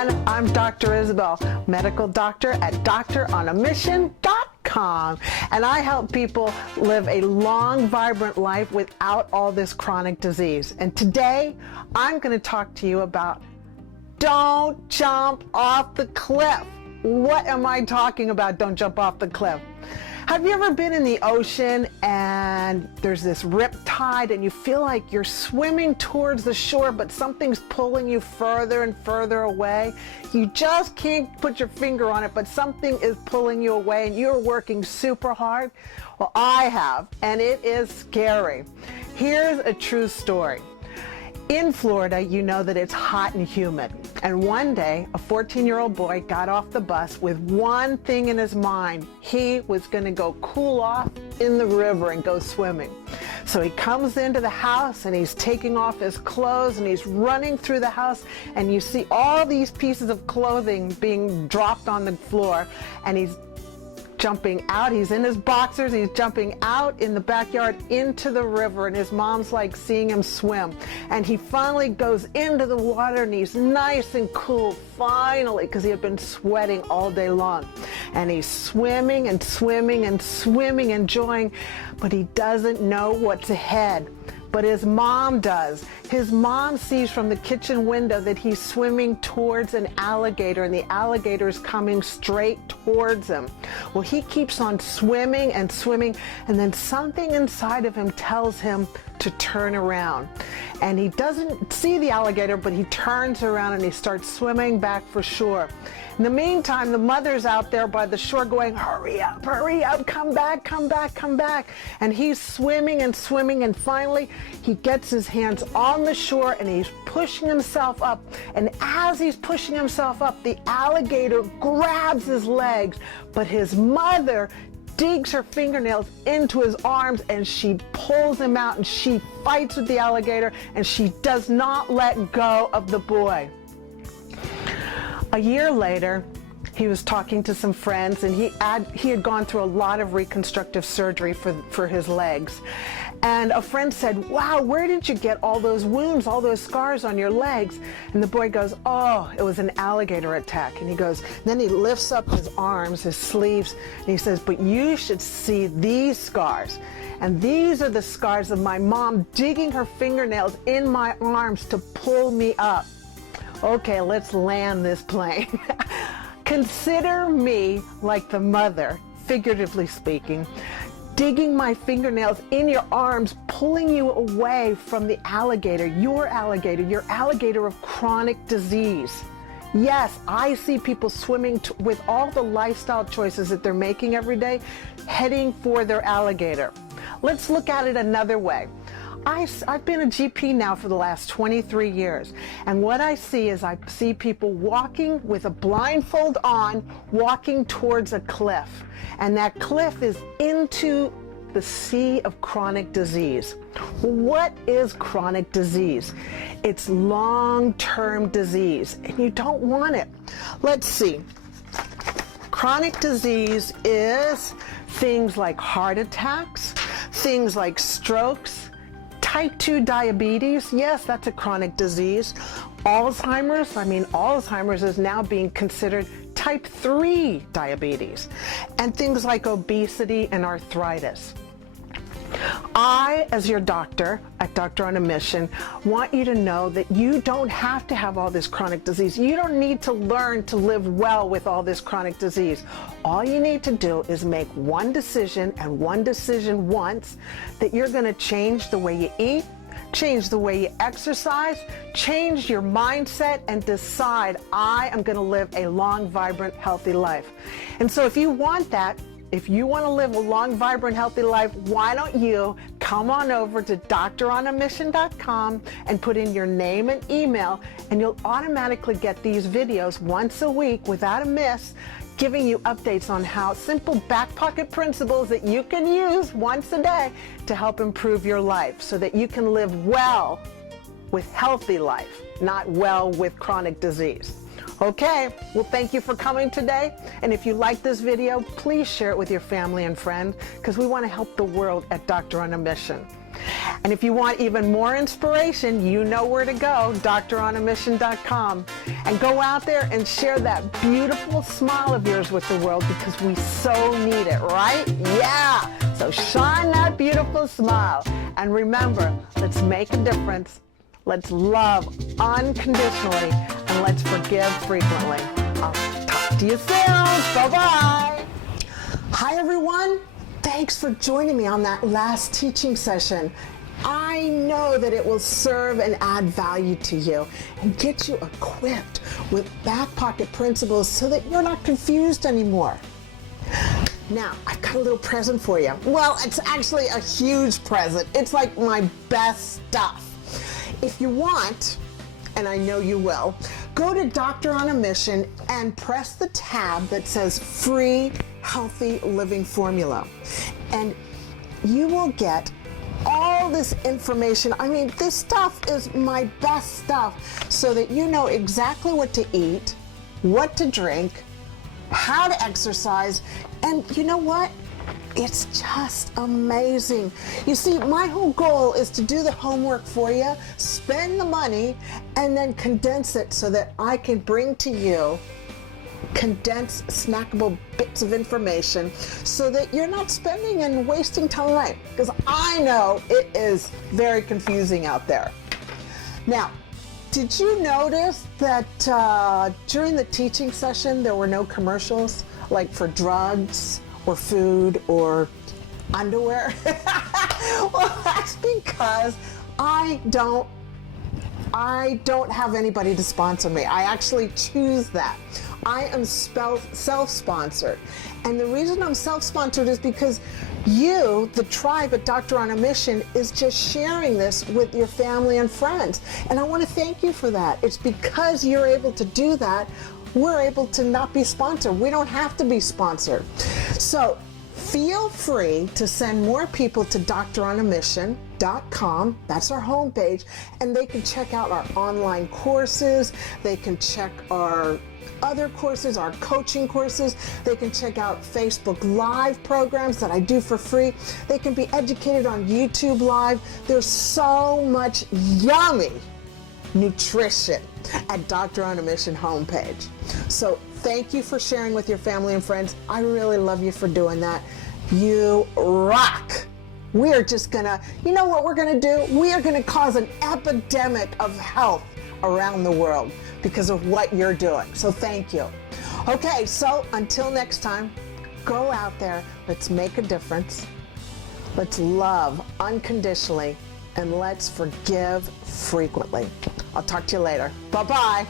everyone. I'm Dr. Isabel, medical doctor at Doctoronamission.com, and I help people live a long, vibrant life without all this chronic disease. And today, I'm going to talk to you about don't jump off the cliff. What am I talking about? Don't jump off the cliff. Have you ever been in the ocean and there's this rip tide and you feel like you're swimming towards the shore, but something's pulling you further and further away? You just can't put your finger on it, but something is pulling you away and you're working super hard? Well, I have, and it is scary. Here's a true story. In Florida, you know that it's hot and humid. And one day, a 14-year-old boy got off the bus with one thing in his mind. He was going to go cool off in the river and go swimming. So he comes into the house and he's taking off his clothes and he's running through the house, and you see all these pieces of clothing being dropped on the floor, and he's jumping out. He's in his boxers, he's jumping out in the backyard into the river, and his mom's like seeing him swim. And he finally goes into the water and he's nice and cool, finally, because he had been sweating all day long. And he's swimming and swimming and swimming, enjoying, but he doesn't know what's ahead. But his mom does. His mom sees from the kitchen window that he's swimming towards an alligator, and the alligator is coming straight towards him. Well, he keeps on swimming and swimming, and then something inside of him tells him to turn around. And he doesn't see the alligator, but he turns around and he starts swimming back for shore. In the meantime, the mother's out there by the shore going, hurry up, come back, come back, come back. And he's swimming and swimming, and finally he gets his hands on the shore and he's pushing himself up. And as he's pushing himself up, the alligator grabs his legs, but his mother digs her fingernails into his arms and she pulls him out, and she fights with the alligator, and she does not let go of the boy. A year later, he was talking to some friends, and he had gone through a lot of reconstructive surgery for his legs. And a friend said, wow, where did you get all those wounds, all those scars on your legs? And the boy goes, oh, it was an alligator attack. And he goes, then he lifts up his arms, his sleeves, and he says, but you should see these scars. And these are the scars of my mom digging her fingernails in my arms to pull me up. Okay, let's land this plane. Consider me like the mother, figuratively speaking, digging my fingernails in your arms, pulling you away from the alligator, your alligator of chronic disease. Yes, I see people swimming with all the lifestyle choices that they're making every day, heading for their alligator. Let's look at it another way. I've been a GP now for the last 23 years, and what I see is I see people walking with a blindfold on, walking towards a cliff, and that cliff is into the sea of chronic disease. What is chronic disease? It's long-term disease, and you don't want it. Let's see. Chronic disease is things like heart attacks, things like strokes, type 2 diabetes, yes, that's a chronic disease. Alzheimer's, Alzheimer's is now being considered type 3 diabetes. And things like obesity and arthritis. I, as your doctor at Doctor on a Mission, want you to know that you don't have to have all this chronic disease. You don't need to learn to live well with all this chronic disease. All you need to do is make one decision, and one decision once, that you're going to change the way you eat, change the way you exercise, change your mindset, and decide, I am going to live a long, vibrant, healthy life. And so if you want that, if you want to live a long, vibrant, healthy life, why don't you come on over to Doctoronamission.com and put in your name and email, and you'll automatically get these videos once a week without a miss, giving you updates on how simple back pocket principles that you can use once a day to help improve your life so that you can live well with healthy life, not well with chronic disease. Okay, well, thank you for coming today. And if you like this video, please share it with your family and friends, because we want to help the world at Doctor on a Mission. And if you want even more inspiration, you know where to go, Doctoronamission.com. And go out there and share that beautiful smile of yours with the world, because we so need it, right? Yeah! So shine that beautiful smile. And remember, let's make a difference. Let's love unconditionally, and let's forgive frequently. I'll talk to you soon. Bye-bye. Hi, everyone. Thanks for joining me on that last teaching session. I know that it will serve and add value to you and get you equipped with back pocket principles so that you're not confused anymore. Now, I've got a little present for you. Well, it's actually a huge present. It's like my best stuff. If you want, and I know you will, go to Doctor on a Mission and press the tab that says Free Healthy Living Formula. And you will get all this information. I mean, this stuff is my best stuff, so that you know exactly what to eat, what to drink, how to exercise, and you know what? It's just amazing. You see, my whole goal is to do the homework for you, spend the money, and then condense it so that I can bring to you condensed, snackable bits of information so that you're not spending and wasting time, because I know it is very confusing out there. Now, did you notice that during the teaching session there were no commercials, like for drugs or food or underwear? Well, that's because I don't have anybody to sponsor me. I actually choose that. I am self-sponsored. And the reason I'm self-sponsored is because you, the tribe at Doctor on a Mission, is just sharing this with your family and friends. And I want to thank you for that. It's because you're able to do that, we're able to not be sponsored. We don't have to be sponsored. So feel free to send more people to doctoronamission.com. That's our homepage. And they can check out our online courses. They can check our other courses, our coaching courses. They can check out Facebook Live programs that I do for free. They can be educated on YouTube Live. There's so much yummy nutrition at Doctor on a Mission homepage. So thank you for sharing with your family and friends. I really love you for doing that. You rock. We are just gonna, you know what we're gonna do? We are gonna cause an epidemic of health around the world because of what you're doing. So thank you. Okay, so until next time, go out there, let's make a difference. Let's love unconditionally, and let's forgive frequently. I'll talk to you later. Bye-bye.